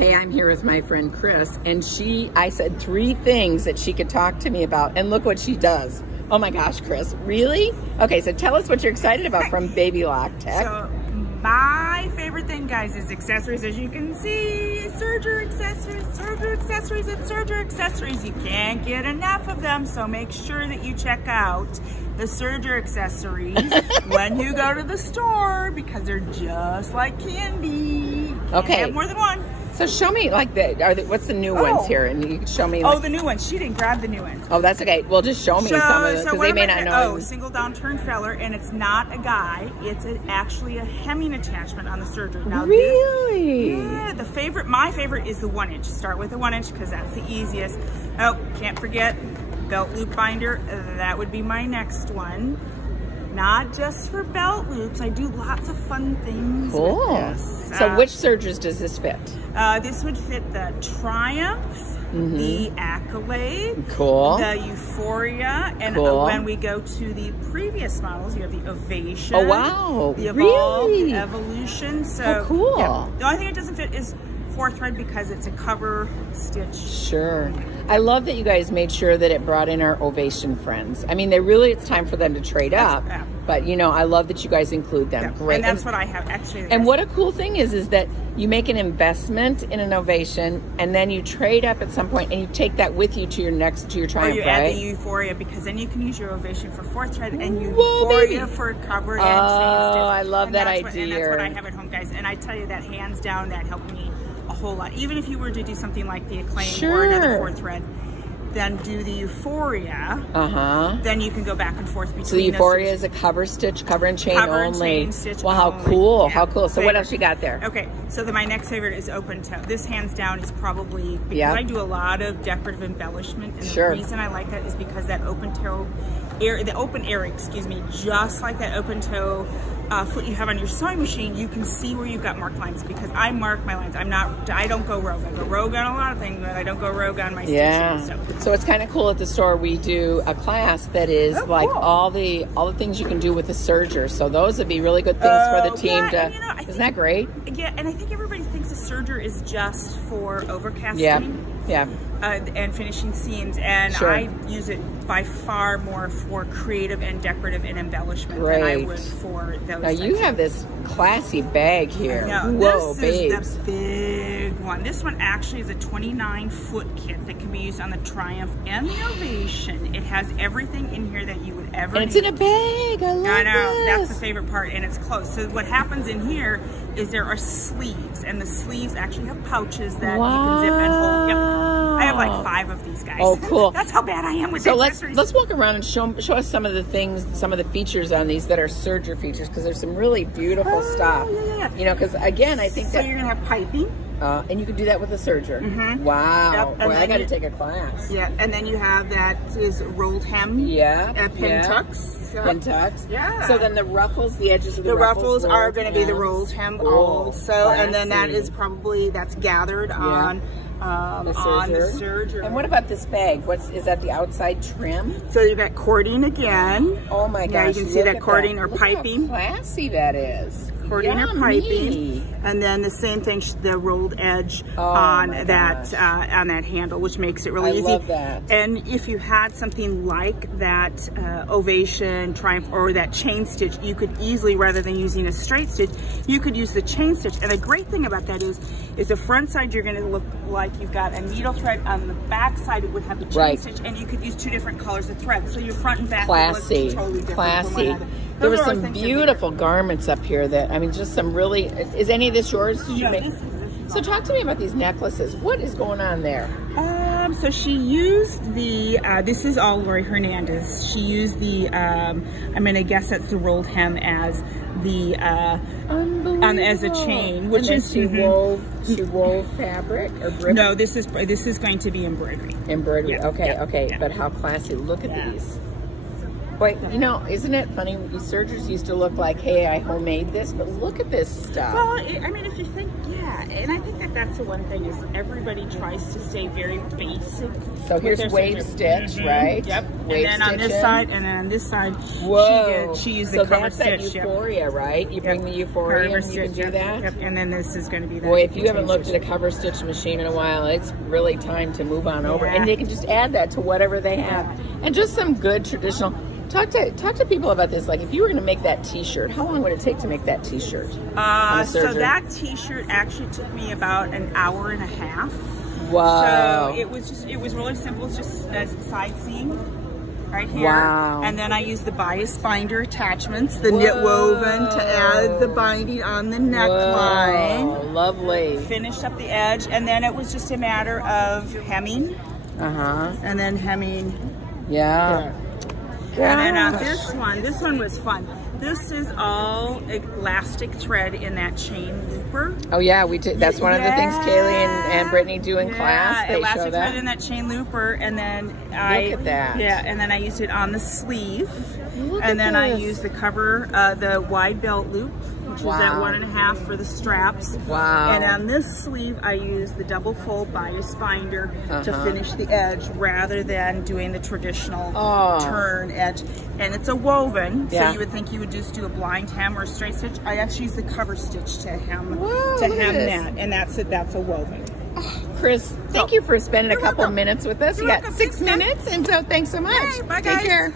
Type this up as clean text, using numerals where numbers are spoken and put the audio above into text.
Hey, I'm here with my friend Chris, and I said 3 things that she could talk to me about, and look what she does. Oh my gosh, Chris, really? Okay, so tell us what you're excited about from Baby Lock Tech. So my favorite thing, guys, is accessories. As you can see, Serger accessories, Serger accessories, and Serger accessories. You can't get enough of them, so make sure that you check out the Serger accessories when you go to the store, because they're just like candy. Okay. Have more than one. So show me, like, what's the new ones here? And you can show me. Like, the new ones. She didn't grab the new ones. Oh, that's okay. Well, just show me some of them, because they may not know. Oh, single down turn feller, and it's not a guy. It's actually a hemming attachment on the Serger. Now, really? My favorite is the 1-inch. Start with the 1-inch because that's the easiest. Oh, can't forget belt loop binder. That would be my next one. Not just for belt loops. I do lots of fun things with this. So which Sergers does this fit? This would fit the Triumph, the Accolade, the Euphoria, and when we go to the previous models, you have the Ovation. Oh, wow. The Evolve, the Evolution. So, cool. Yeah. The only thing it doesn't fit is 4-thread because it's a cover stitch. Sure. I love that you guys made sure that it brought in our Ovation friends. I mean, it's time for them to trade up. Yeah. But, you know, I love that you guys include them. Yeah. Great. And that's what I have, actually. And what a cool thing is that you make an investment in an Ovation, and then you trade up at some point, and you take that with you to your Triumph, or you add the Euphoria, because then you can use your Ovation for 4-thread and Euphoria for cover and chain stitch. I love that idea. And that's what I have at home, guys. And I tell you that hands down, that helped me a whole lot. Even if you were to do something like the Acclaim or another 4-thread, then do the Euphoria. Then you can go back and forth between. So the Euphoria is a cover stitch, cover and chain only. And chain stitch. Well, how cool! Yeah. How cool! So what else you got there? Okay, so my next favorite is open toe. This hands down is probably because I do a lot of decorative embellishment, and the reason I like that is because that open toe, the open air, excuse me, just like that open toe foot you have on your sewing machine, you can see where you've got marked lines, because I mark my lines. I don't go rogue. I go rogue on a lot of things, but I don't go rogue on my stitching. So it's kind of cool at the store. We do a class that is all the things you can do with the Serger. So those would be really good things for the team to. You know, isn't that great? Yeah, and I think everybody thinks the Serger is just for overcasting. And finishing seams, and I use it by far more for creative and decorative and embellishment than I would for those. Now you have this classy bag here. Whoa, this is the big one. This one actually is a 29-foot kit that can be used on the Triumph and the Ovation. It has everything in here that you would ever need. And it's in a bag. I love this. That's the favorite part, and it's closed. So what happens in here is there are sleeves, and the sleeves actually have pouches that you can zip and hold. I have like 5 of these guys. Oh, cool. That's how bad I am with accessories. Let's walk around and show us some of the things, some of the features on these that are Serger features, because there's some really beautiful stuff. You know, because again, I think that you're gonna have piping. And you can do that with a Serger. Wow. Boy, I got to take a class. Yeah, and then you have that is rolled hem. Pin tucks. Pin tucks. So then the ruffles, the edges of the ruffles are going to be the rolled hem also, and then that is probably gathered on the Serger. And what about this bag? Is that the outside trim? So you've got cording again. Oh my gosh! Yeah, you can see that cording or piping. Look how classy that is. Cording or piping, and then the same thing, the rolled edge on that handle, which makes it really easy. I love that. And if you had something like that Ovation, Triumph, or that chain stitch, you could easily, rather than using a straight stitch, you could use the chain stitch. And the great thing about that is the front side you're going to look like you've got a needle thread. On the back side, it would have the chain stitch, and you could use 2 different colors of thread. So your front and back would look totally different. Classy. There were some beautiful garments up here that, I mean, just some really, is any of this yours? This is so talk to me about these necklaces. What is going on there? So she used the, this is all Lori Hernandez. She used the, I'm going to guess that's the rolled hem as the, as a chain, which is, she wove fabric or brick? No, this is going to be embroidery. Embroidery, okay. But how classy, look at these. Boy, you know, isn't it funny? These sergers used to look like, hey, I homemade this, but look at this stuff. Well, I mean, if you think, yeah, and I think that that's the one thing is everybody tries to stay very basic. So here's wave stitch, right? Yep. Wave and then on this side, and then on this side, whoa, she used the cover stitch. That Euphoria, right? You bring the Euphoria and you can do that? Yep. And then this is going to be that. Boy, if you haven't looked at a cover stitch machine in a while, it's really time to move on over. And they can just add that to whatever they have. And just some good traditional. Talk to people about this. Like, if you were going to make that T-shirt, how long would it take to make that T-shirt? So that T-shirt actually took me about an hour and a half. Wow. So it was really simple. It's just a side seam right here. Wow. And then I used the bias binder attachments, the knit woven to add the binding on the neckline. Whoa, lovely. Finished up the edge, and then it was just a matter of hemming. And then hemming. Yeah. And then on this one was fun. This is all elastic thread in that chain looper. Oh yeah, we did. That's one of the things Kaylee and Brittany do in class. They elastic show that. thread in that chain looper, and then look at that. Yeah, and then I used it on the sleeve, and then I used the cover, the wide belt loop, which was at 1.5 for the straps. Wow. And on this sleeve, I used the double fold bias binder to finish the edge rather than doing the traditional turn edge. And it's a woven, so you would think you would just do a blind hem or a straight stitch. I actually use the cover stitch to hem that, and that's a woven. Oh, Chris, thank you for spending a couple minutes with us. You got 6 minutes, and so thanks so much. Yay, bye guys. Take care.